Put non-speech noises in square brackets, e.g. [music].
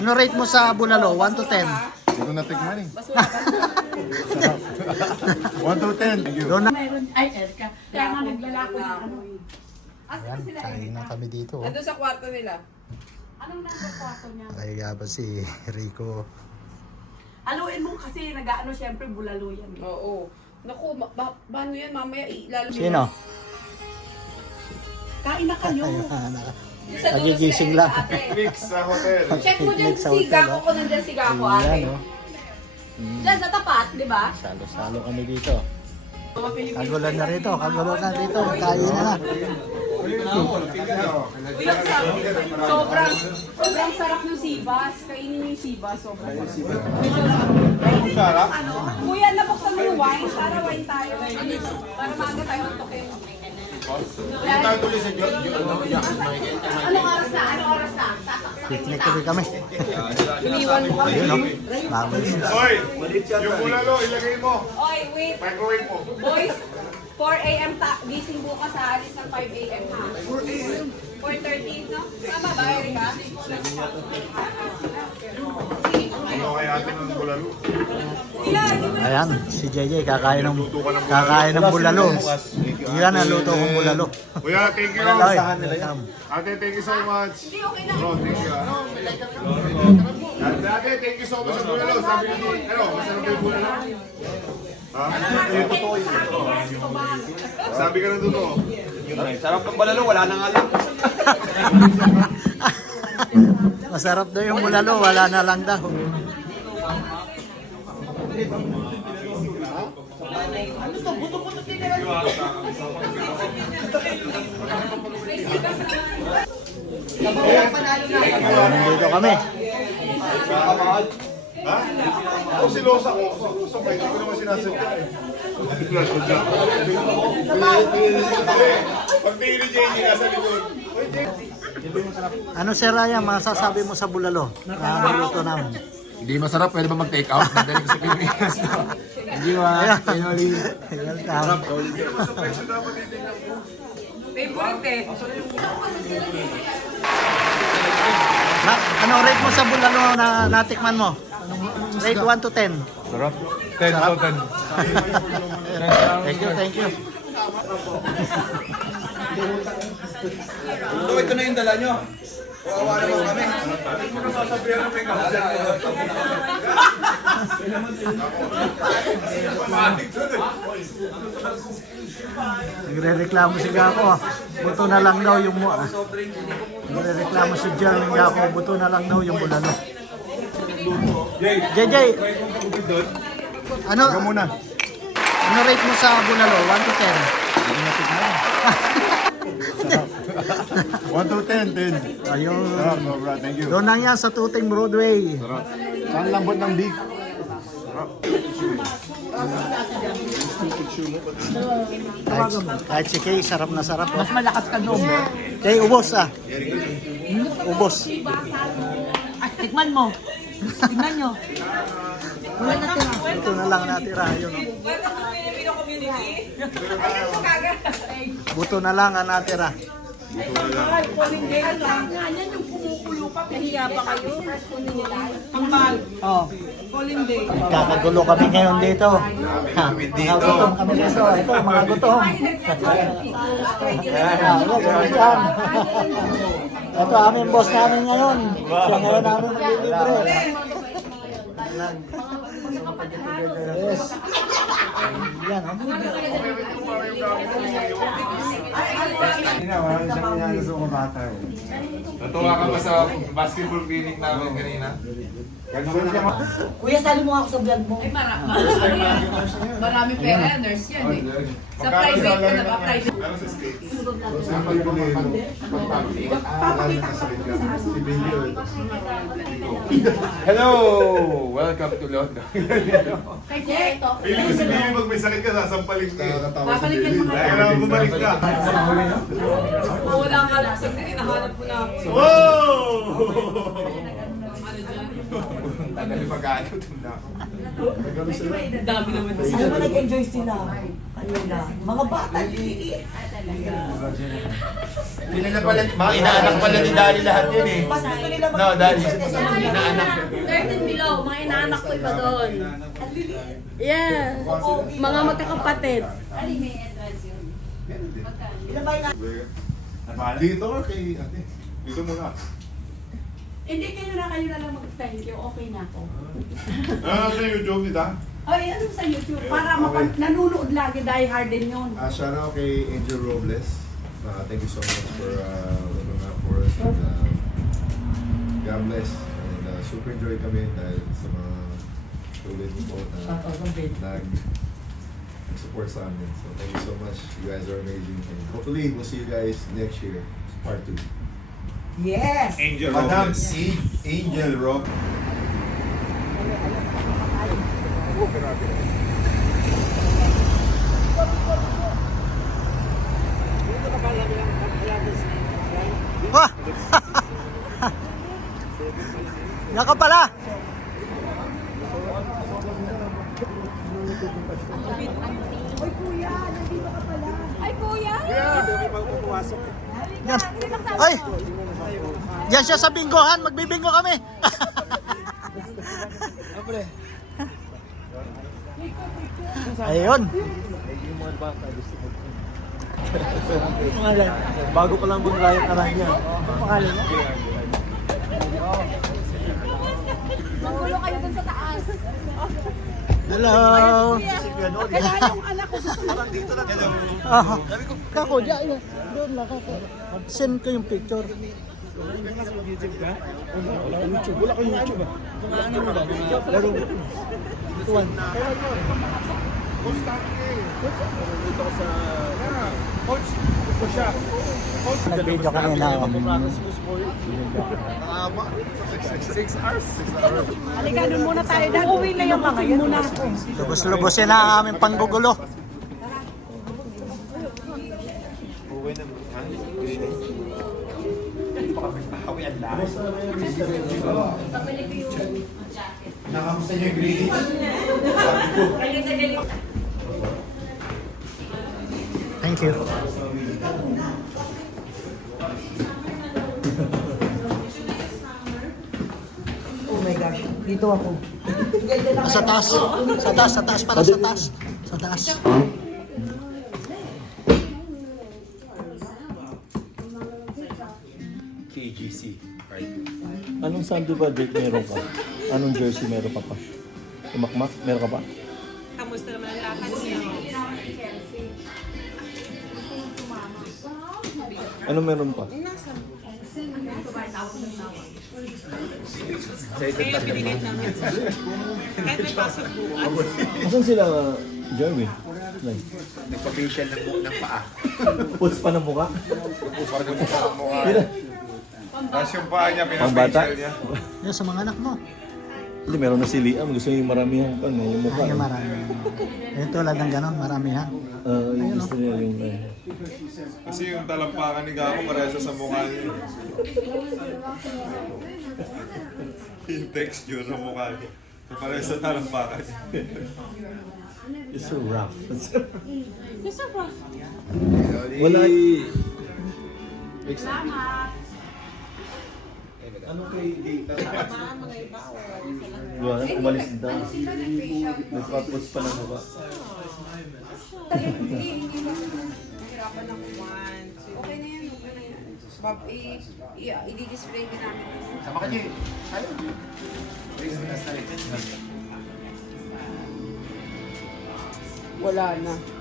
Ano rate mo sa Bulalo? 1 to 10? Hindi ko natikman eh. [laughs] 1 to 10. Thank you. Doon na. Ay, Erika. Kaya nga naglalako ng ano eh. Ayan, kain na kami dito. oh. Nandun sa kwarto nila. Anong nasa kwarto niya? Kaya ba si Rico? Haluin mo kasi nag-ano syempre bulalo yan. eh. Oo. Naku, ma- ba paano yan? Mamaya ilalo Sino? Kain na kayo. Yung sa dulo Nagigising lang. Mix sa hotel. Check mo dyan Picnic sa Gako oh. ko nandyan si Gako, ate. Ayan, oh. Dyan sa tapat, di ba? Salo-salo kami dito. Kagulan na rito, kagulan na rito. Kain na na. Sobrang, sobrang sarap yung sibas. Kainin yung sibas. Sobrang sarap. Ano? Kuya, nabuksan mo yung wine. Para wine tayo. Para maaga tayo tukin. Anong oras na? Anong oras na? Picnic kami kami. Iniwan mo kami. Ayun, oh. Bawal sila. Hoy! Yung bulalo, ilagay mo. Oy, wait. Microwave mo. Boys, 4 a.m. ta gising bukas sa alis ng 5 a.m. ha? 4 a.m. 4.30, no? Tama ba, Erika? Ano? Ayan, si JJ kakain ng kakain ng bulalo. Yan ang luto kong bulalo. Kuya, thank you. Ay, Ate, thank you so much. Hindi, okay na. Bro, thank you. ah. Ate, thank you so much sa bulalo. Sabi ni, ano, masarap yung bulalo? Ha? Sabi ka na doon, oh. Sarap ng balalo, wala nang alam. [laughs] Masarap daw yung bulalo, wala na lang daw. Ayan, nandito kami. Ha? Ako si Losa ko. Losa ko, hindi ko naman sinasadya eh. Ni JJ nasa likod. Ano si Raya, masasabi mo sa bulalo na niluto namin? Hindi masarap, pwede ba mag-take out? Nandali ko sa Pilipinas. Hindi ba? Pinoli. Welcome. Favorite eh. Na, ano rate mo sa bulalo na natikman mo? Rate 1 to 10. Sarap. 10 out of 10. Thank you, thank you. So, ito na yung dala nyo. Kawawa naman kami. Nagre-reklamo si Gako. ah. Buto na lang daw yung mo. ah. Nagre-reklamo si Jeremy Gako. Buto na lang daw yung bulalo. JJ, ano, ano rate mo sa bulalo? 1 to 10. [laughs] 1 to 10, 10. Ayun. Sarap, sobra. Thank you. Doon lang yan sa Tuting Broadway. Sarap. Saan lambot ng beef? Kahit, kahit si Kay, sarap na sarap. Mas Malakas ka doon. Kay, ubos ah. Ubos. Ay, tikman mo. Tingnan nyo. Wala na tira. Ito na lang natira. Yun, oh. Welcome to Filipino community. Ayun mo kagad. Buto na lang ang natira. Calling day lang. Nga yan yung kumukulo pa. Nahiya pa kayo. Ang mahal. Oh. Calling day. Kakagulo kami ngayon dito. Ha, mga gutom kami dito. Ito, mga gutom. Ito, aming boss namin ngayon. Siya ngayon namin maglilibre. Yes. Yan, oh. Natuwa ka ba sa basketball clinic namin kanina? Kuya, sali mo ako sa vlog mo. Ay, mara marami pera. Nurse yan eh. Sa private ko na ba? Private. Meron sa States. Sa Pagpilino. Pagpapakita ka sa Si Billy. Hello! Welcome to London. Feeling ko si Billy pag may sakit ka, sasampalik ka. Babalik yan mga Kaya kailangan bumalik ka. Wala ka lang. Sa hinahanap ko na ako. Wow! Ano dyan? Tagal pag-ano na. Dami naman. Alam mo, nag-enjoy sila. Kanila. Mga bata, liliit. Pinala pala, mga inaanak pala ni Dali lahat yun eh. Mas gusto nila No, Dali. mag- Inaanak. 13 below, mga inaanak ko iba doon. Yeah. Mga magkakapatid. Ilan ba yung Dito or kay ate? Dito muna. Hindi kayo na kayo na lang mag-thank you. Okay na ako. Ah, sa YouTube, di ba? Ay, ano sa YouTube? Para mapan- nanonood lagi die hard din yun. Uh, shout out kay Angel Robles. Uh, thank you so much for uh, looking out for us. And, uh, God bless. And uh, super enjoy kami dahil sa mga tulad mo po na nag support sa amin. So thank you so much. You guys are amazing. And hopefully, we'll see you guys next year. Part 2. Yes! Angel Madam A- Angel Rock. [laughs] Wah! Yan ka pala! Ay, kuya! Yan. Ay! Yan siya sa binggohan. Magbibingo kami. Ayun. Pangalan. Bago pa lang bumula yung aranya. Pangalan mo? Magulo kayo dun sa taas. Hello. Kaya yung anak ko gusto mo dito na Ah, kako, diyan. Doon lang kako. Send ko yung picture. Wala ko YouTube ah. Kumaano mo ba? Laro. Tuwan. Nag-video kanina. Halika, doon muna tayo. Uwi na yung mga ako. Lubos-lubosin na ang aming panggugulo. Nakamusta niyo yung greeting? Thank you. Dito ako. Sa taas. Sa taas, sa taas, para sa taas. Sa taas. KGC. Right. Anong Sunday ba date meron ka? Anong jersey meron ka pa? Umakmak? Meron ka pa? Kamusta naman ang lakad niyo? Ano meron pa? Kaya binigay namin. Kahit may pasok bukas. Asan sila, Jeremy? Like, Nagpa-facial ng, bu- ng paa. puts pa ng mukha? Parang yung mukha. Sila? Tapos yung paa niya, Pang bata? pinafacial niya. Yan sa mga anak mo. Hindi, meron na si Liam. Gusto niya yung maramihan pa, no? Yung mukha. Ay, marami. Yung tulad ng ganon, maramihan. Ah, yung gusto niya yung... eh, Kasi yung talampakan ni Gako parehas sa mukha niya. [laughs] yung texture ng mukha niya. So parehas sa talampakan niya. It's so rough. It's so rough. Wala Salamat. Ano kay Dita? Wala, umalis daw. Nagpa-puts pa ng. Nahirapan one, two. Okay na yan, okay na yan. I- i- i-display din namin. Sama ka. Ayun. Wala na.